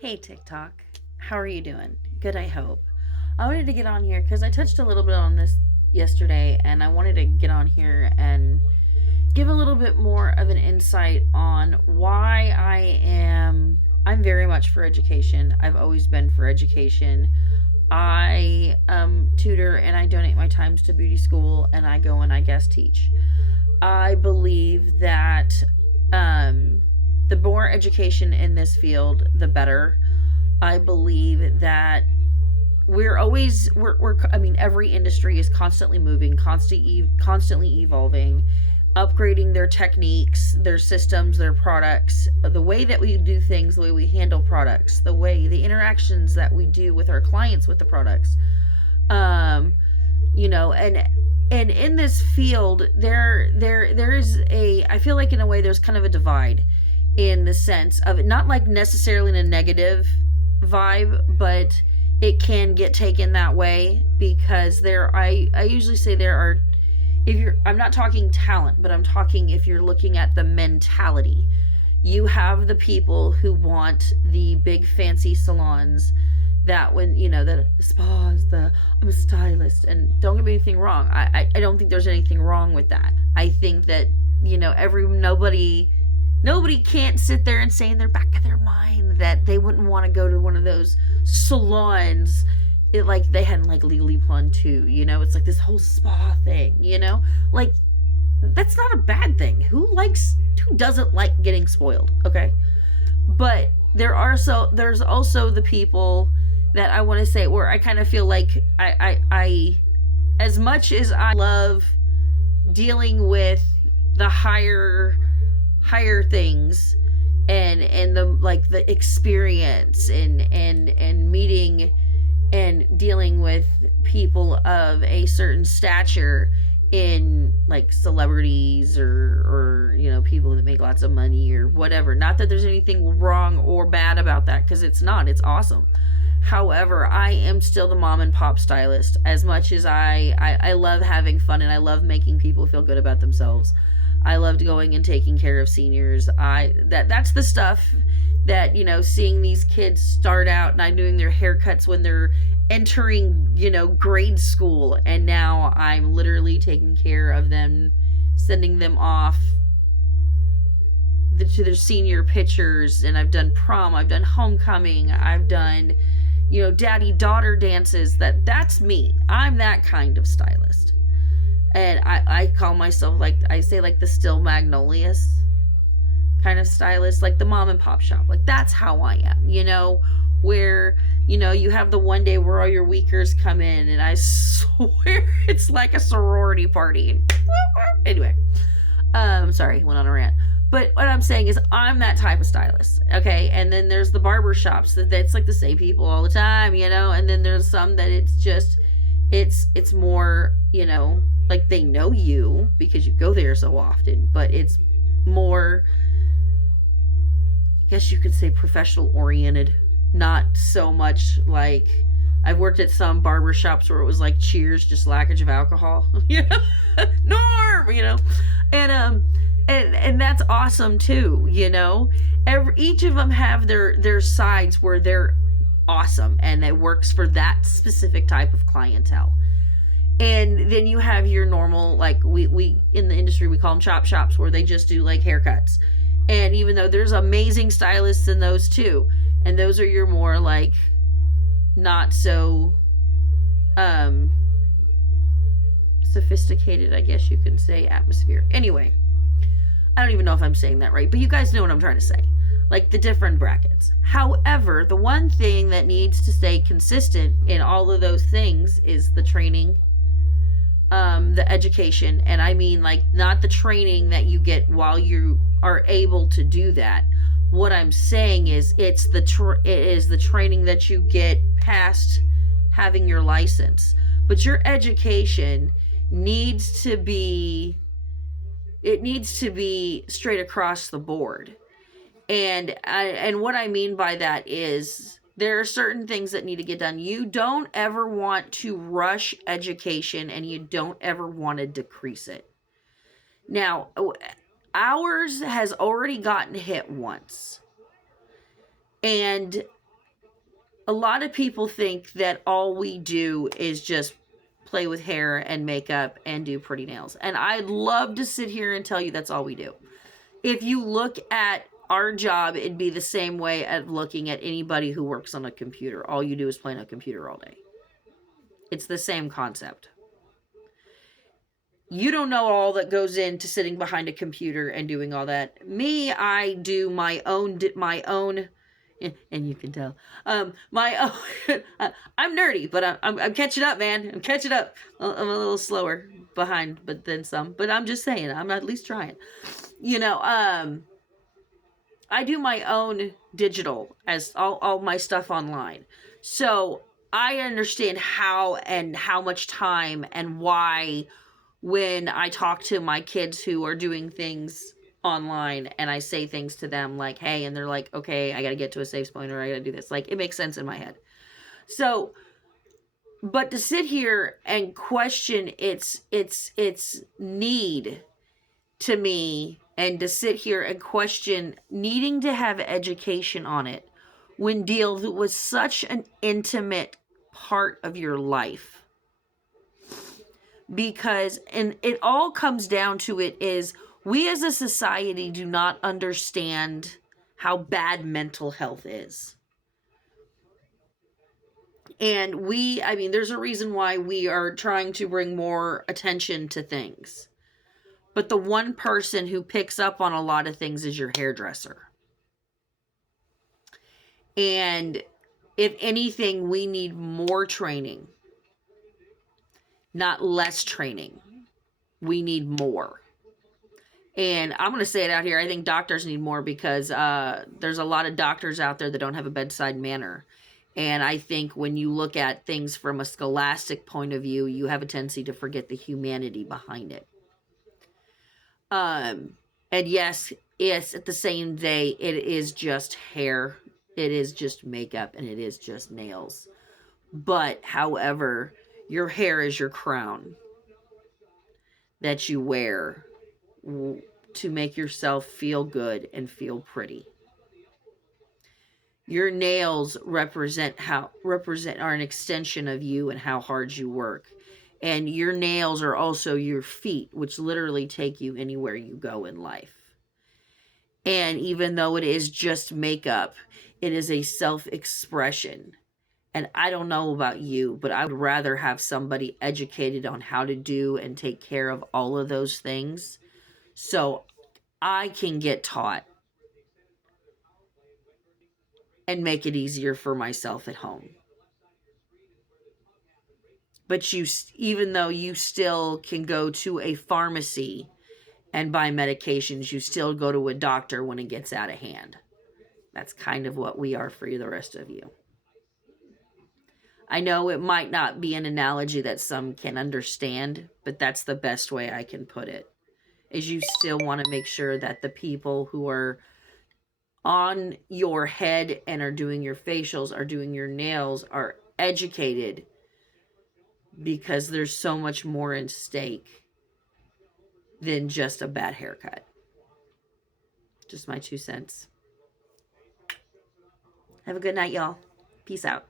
Hey TikTok, how are you doing? Good, I hope. I wanted to get on here because I touched a little bit on this yesterday, and I wanted to get on here and give a little bit more of an insight on why I'm very much for education. I've always been for education. I tutor and I donate my times to beauty school, and I go and I guest teach. I believe that the more education in this field, the better. I believe that I mean, every industry is constantly moving, constantly evolving, upgrading their techniques, their systems, their products, the way that we do things, the way we handle products, the interactions that we do with our clients with the products. Um, and in this field, there is a, I feel like in a way there's kind of a divide in the sense of not like necessarily in a negative vibe, but it can get taken that way because I usually say there are, if you're, I'm not talking talent, but I'm talking if you're looking at the mentality. You have the people who want the big fancy salons that when the spas, I'm a stylist, and don't get me anything wrong, I don't think there's anything wrong with that. I think that every nobody can't sit there and say in their back of their mind that they wouldn't want to go to one of those salons. It like they had like Legally Blonde too, it's like this whole spa thing, like that's not a bad thing. Who doesn't like getting spoiled, okay? But there's also the people that I want to say where I kind of feel like I as much as I love dealing with the higher things and the like the experience and meeting and dealing with people of a certain stature in like celebrities or people that make lots of money or whatever. Not that there's anything wrong or bad about that, because it's not. It's awesome. However, I am still the mom and pop stylist. As much as I love having fun and I love making people feel good about themselves, I loved going and taking care of seniors. That's the stuff that seeing these kids start out and I'm doing their haircuts when they're entering grade school, and now I'm literally taking care of them, sending them off to their senior pictures. And I've done prom, I've done homecoming, I've done daddy daughter dances. That's me. I'm that kind of stylist. And I call myself, like I say, like the still magnolias kind of stylist, like the mom and pop shop. Like that's how I am, where you have the one day where all your weakers come in, and I swear it's like a sorority party. Anyway, sorry, went on a rant. But what I'm saying is I'm that type of stylist, okay? And then there's the barber shops that's like the same people all the time, and then there's some that it's just it's more, like they know you because you go there so often, but it's more, I guess you could say, professional oriented. Not so much like, I've worked at some barber shops where it was like cheers, just lackage of alcohol. Norm, and that's awesome too, each of them have their sides where they're awesome and it works for that specific type of clientele. And then you have your normal, like we in the industry we call them chop shops, where they just do like haircuts. And even though there's amazing stylists in those too, and those are your more like not so sophisticated, I guess you can say, atmosphere. Anyway, I don't even know if I'm saying that right, but you guys know what I'm trying to say. Like the different brackets. However, the one thing that needs to stay consistent in all of those things is the training, the education. And I mean, like, not the training that you get while you are able to do that. What I'm saying is it is the training that you get past having your license. But your education needs to be straight across the board. And what I mean by that is there are certain things that need to get done. You don't ever want to rush education, and you don't ever want to decrease it. Now, ours has already gotten hit once. And a lot of people think that all we do is just play with hair and makeup and do pretty nails. And I'd love to sit here and tell you that's all we do. If you look at our job, it'd be the same way of looking at anybody who works on a computer. All you do is play on a computer all day. It's the same concept. You don't know all that goes into sitting behind a computer and doing all that. Me, I do my own, and you can tell, my own, I'm nerdy, but I'm catching up, man. I'm catching up. I'm a little slower behind, but then some, but I'm just saying, I'm at least trying, I do my own digital as all my stuff online. So I understand how and how much time and why when I talk to my kids who are doing things online and I say things to them like, hey, and they're like, okay, I got to get to a safe point or I got to do this. Like, it makes sense in my head. So, but to sit here and question its need to me, and to sit here and question needing to have education on it when deals with such an intimate part of your life. Because, and it all comes down to it is, we as a society do not understand how bad mental health is. And there's a reason why we are trying to bring more attention to things. But the one person who picks up on a lot of things is your hairdresser. And if anything, we need more training, not less training. We need more. And I'm going to say it out here. I think doctors need more because there's a lot of doctors out there that don't have a bedside manner. And I think when you look at things from a scholastic point of view, you have a tendency to forget the humanity behind it. And yes, at the same day, it is just hair. It is just makeup and it is just nails. But, however, your hair is your crown that you wear to make yourself feel good and feel pretty. Your nails are an extension of you and how hard you work. And your nails are also your feet, which literally take you anywhere you go in life. And even though it is just makeup, it is a self-expression. And I don't know about you, but I would rather have somebody educated on how to do and take care of all of those things so I can get taught and make it easier for myself at home. But even though you still can go to a pharmacy and buy medications, you still go to a doctor when it gets out of hand. That's kind of what we are for the rest of you. I know it might not be an analogy that some can understand, but that's the best way I can put it. Is you still want to make sure that the people who are on your head and are doing your facials, are doing your nails, are educated, because there's so much more in stake than just a bad haircut. Just my 2 cents. Have a good night, y'all. Peace out.